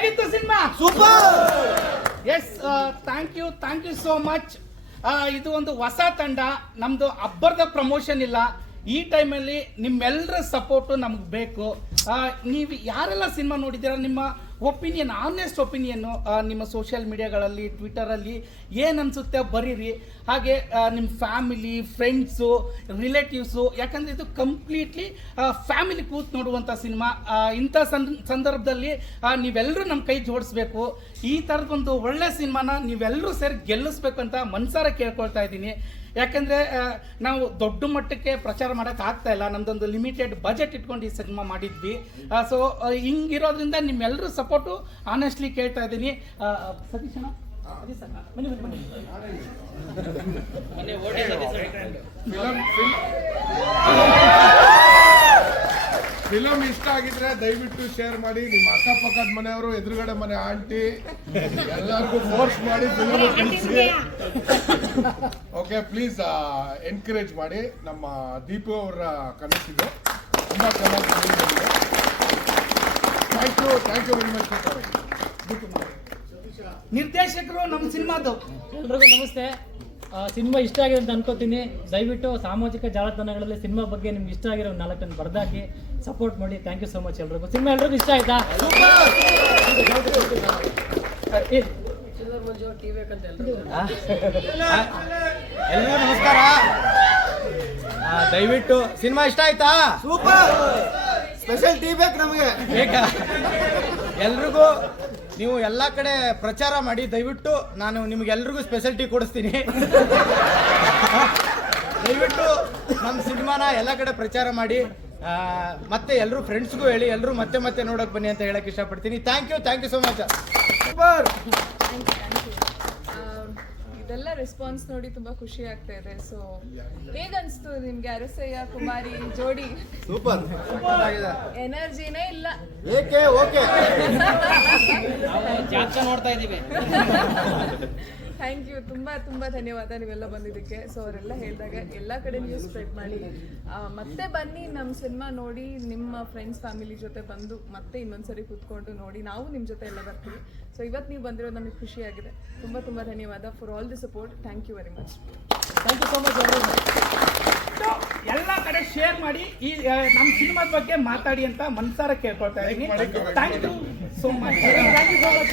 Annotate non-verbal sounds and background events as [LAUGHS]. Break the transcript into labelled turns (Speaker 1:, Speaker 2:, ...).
Speaker 1: ಹೇಗಿತ್ತು cinema?
Speaker 2: Super!
Speaker 1: Yes thank you thank you so much ಇದು ಒಂದು ಹೊಸ ತಂಡ ನಮ್ದು ಅಬ್ಬರದ ಪ್ರಮೋಷನ್ ಇಲ್ಲ. ಈ ಟೈಮಲ್ಲಿ ನಿಮ್ಮೆಲ್ಲರ ಸಪೋರ್ಟು ನಮ್ಗೆ ಬೇಕು. ಆ, ನೀವು ಯಾರೆಲ್ಲ ಸಿನಿಮಾ ನೋಡಿದ್ದೀರಾ? ನಿಮ್ಮ ಒಪಿನಿಯನ್ ಆನೆಸ್ಟ್ ಒಪಿನಿಯನ್ನು ನಿಮ್ಮ ಸೋಷಿಯಲ್ ಮೀಡಿಯಾಗಳಲ್ಲಿ ಟ್ವಿಟರಲ್ಲಿ ಏನು ಅನಿಸುತ್ತೆ ಬರೀರಿ. ಹಾಗೆ ನಿಮ್ಮ ಫ್ಯಾಮಿಲಿ ಫ್ರೆಂಡ್ಸು ರಿಲೇಟಿವ್ಸು ಯಾಕಂದರೆ ಇದು ಕಂಪ್ಲೀಟ್ಲಿ ಫ್ಯಾಮಿಲಿ ಕೂತ್ ನೋಡುವಂಥ ಸಿನಿಮಾ ಇಂಥ ಸಂದ್, ಸಂದರ್ಭದಲ್ಲಿ ನೀವೆಲ್ಲರೂ ನಮ್ಮ ಕೈ ಜೋಡಿಸ್ಬೇಕು. ಈ ಥರದೊಂದು ಒಳ್ಳೆ ಸಿನಿಮಾನ ನೀವೆಲ್ಲರೂ ಸೇರಿ ಗೆಲ್ಲಿಸ್ಬೇಕು ಅಂತ ಮನ್ಸಾರ ಕೇಳ್ಕೊಳ್ತಾ ಇದ್ದೀನಿ. ಯಾಕಂದರೆ ನಾವು ದೊಡ್ಡ ಮಟ್ಟಕ್ಕೆ ಪ್ರಚಾರ ಮಾಡೋಕೆ ಆಗ್ತಾ ಇಲ್ಲ. ನಮ್ದೊಂದು ಲಿಮಿಟೆಡ್ ಬಜೆಟ್ ಇಟ್ಕೊಂಡು ಈ ಸಿನಿಮಾ ಮಾಡಿದ್ವಿ. ಸೊ ಹಿಂಗಿರೋದ್ರಿಂದ ನಿಮ್ಮೆಲ್ಲರೂ ಸಪೋರ್ಟು ಆನೆಸ್ಟ್ಲಿ ಕೇಳ್ತಾ ಇದ್ದೀನಿ. ಆ, ಸತೀಶ್ ಅಣ್ಣ? ಸತೀಶ್ ಅಣ್ಣ, ಬನ್ನಿ, ಬನ್ನಿ, ಬನ್ನಿ.
Speaker 3: ಫಿಲಮ್ ಇಷ್ಟ ಆಗಿದ್ರೆ ದಯವಿಟ್ಟು ಶೇರ್ ಮಾಡಿ. ನಿಮ್ಮ ಅಕ್ಕಪಕ್ಕದ ಮನೆಯವರು ಎದುರುಗಡೆ ಮನೆ ಆಂಟಿ ಎಲ್ಲರಿಗೂ ಫೋರ್ಸ್ ಮಾಡಿ ಫಿಲಮ್ ಕಳಿಸಿ ಓಕೆ ಪ್ಲೀಸ್ ಎನ್ಕರೇಜ್ ಮಾಡಿ. ನಮ್ಮ ದೀಪು ಅವರ ಕನಸಿದೆ ತುಂಬಾ ಚೆನ್ನಾಗಿ thank you thank you very much
Speaker 1: ನಿರ್ದೇಶಕರು ನಮ್ಮ ಸಿನಿಮಾದು.
Speaker 4: ಎಲ್ರಿಗೂ ನಮಸ್ತೆ. ಸಿನಿಮಾ ಇಷ್ಟ ಆಗಿದೆ ಅಂತ ಅನ್ಕೋತೀನಿ. ದಯವಿಟ್ಟು ಸಾಮಾಜಿಕ ಜಾಲತಾಣಗಳಲ್ಲಿ ಸಿನಿಮಾ ಬಗ್ಗೆ ನಿಮ್ಗೆ ಇಷ್ಟ ಆಗಿರೋ ನಾಲ್ಕನ್ನು ಬರ್ದಾಕಿ ಸಪೋರ್ಟ್ ಮಾಡಿ. ಥ್ಯಾಂಕ್ ಯು ಸೊ ಮಚ್ ಎಲ್ರಿಗೂ. ಸಿನಿಮಾ ಎಲ್ರಿಗೂ ಇಷ್ಟ ಆಯ್ತಾ?
Speaker 2: ಎಲ್ಲರೂ ನಮಸ್ಕಾರ ಆ, ದಯವಿಟ್ಟು ಸಿನಿಮಾ ಇಷ್ಟ ಆಯ್ತಾ? ಸೂಪರ್ ಸ್ಪೆಷಲ್ ಟೀ ಬೇಕು ನಮಗೆ. ಬೇಕಾ? ಎಲ್ರಿಗೂ ನೀವು ಎಲ್ಲ ಕಡೆ ಪ್ರಚಾರ ಮಾಡಿ ದಯವಿಟ್ಟು ನಾನು ನಿಮ್ಗೆಲ್ರಿಗೂ ಸ್ಪೆಷಲಿಟಿ ಕೊಡಿಸ್ತೀನಿ. ದಯವಿಟ್ಟು ನಮ್ಮ ಸಿನಿಮಾನ ಎಲ್ಲ ಕಡೆ ಪ್ರಚಾರ ಮಾಡಿ. ಮತ್ತೆ ಎಲ್ಲರೂ ಫ್ರೆಂಡ್ಸ್ಗೂ ಹೇಳಿ ಎಲ್ಲರೂ ಮತ್ತೆ ಮತ್ತೆ ನೋಡೋಕ್ಕೆ ಬನ್ನಿ ಅಂತ ಹೇಳಕ್ ಇಷ್ಟಪಡ್ತೀನಿ. Thank you thank you so much super.
Speaker 5: ಇದೆಲ್ಲ ರೆಸ್ಪಾನ್ಸ್ ನೋಡಿ ತುಂಬಾ ಖುಷಿ ಆಗ್ತಾ ಇದೆ. ಸೊ ಹೇಗನ್ಸ್ತು ನಿಮ್ಗೆ ಅರಸಯ್ಯ ಕುಮಾರಿ ಜೋಡಿ?
Speaker 2: ಸೂಪರ್
Speaker 5: ಎನರ್ಜಿನೇ ಇಲ್ಲ.
Speaker 2: ಏಕೆ? ಓಕೆ.
Speaker 4: ನೋಡ್ತಾ ಇದ್ದೀವಿ. [LAUGHS]
Speaker 5: ಥ್ಯಾಂಕ್ ಯು ತುಂಬ ತುಂಬ ಧನ್ಯವಾದ ನೀವೆಲ್ಲ ಬಂದಿದ್ದಕ್ಕೆ. ಸೊ ಅವರೆಲ್ಲ ಹೇಳಿದಾಗ ಎಲ್ಲ ಕಡೆ ನೀವು ಸ್ಪ್ರೆಡ್ ಮಾಡಿ ಮತ್ತೆ ಬನ್ನಿ ನಮ್ಮ ಸಿನಿಮಾ ನೋಡಿ ನಿಮ್ಮ ಫ್ರೆಂಡ್ಸ್ ಫ್ಯಾಮಿಲಿ ಜೊತೆ ಬಂದು ಮತ್ತೆ ಇನ್ನೊಂದ್ಸರಿ ಕೂತ್ಕೊಂಡು ನೋಡಿ ನಾವು ನಿಮ್ಮ ಜೊತೆ ಎಲ್ಲ ಬರ್ತೀವಿ. ಸೊ ಇವತ್ತು ನೀವು ಬಂದಿರೋದು ನಮಗೆ ಖುಷಿಯಾಗಿದೆ. ತುಂಬ ತುಂಬ ಧನ್ಯವಾದ for all the support thank you very much
Speaker 4: thank you so much
Speaker 1: ಎಲ್ಲ ಕಡೆ ಶೇರ್ ಮಾಡಿ ಈ ನಮ್ಮ ಸಿನಿಮಾದ ಬಗ್ಗೆ ಮಾತಾಡಿ ಅಂತ ಮನ್ಸಾರ ಕೇಳ್ಕೊಳ್ತಾ ಇದ್ದೀನಿ. Thank you so much thank you so much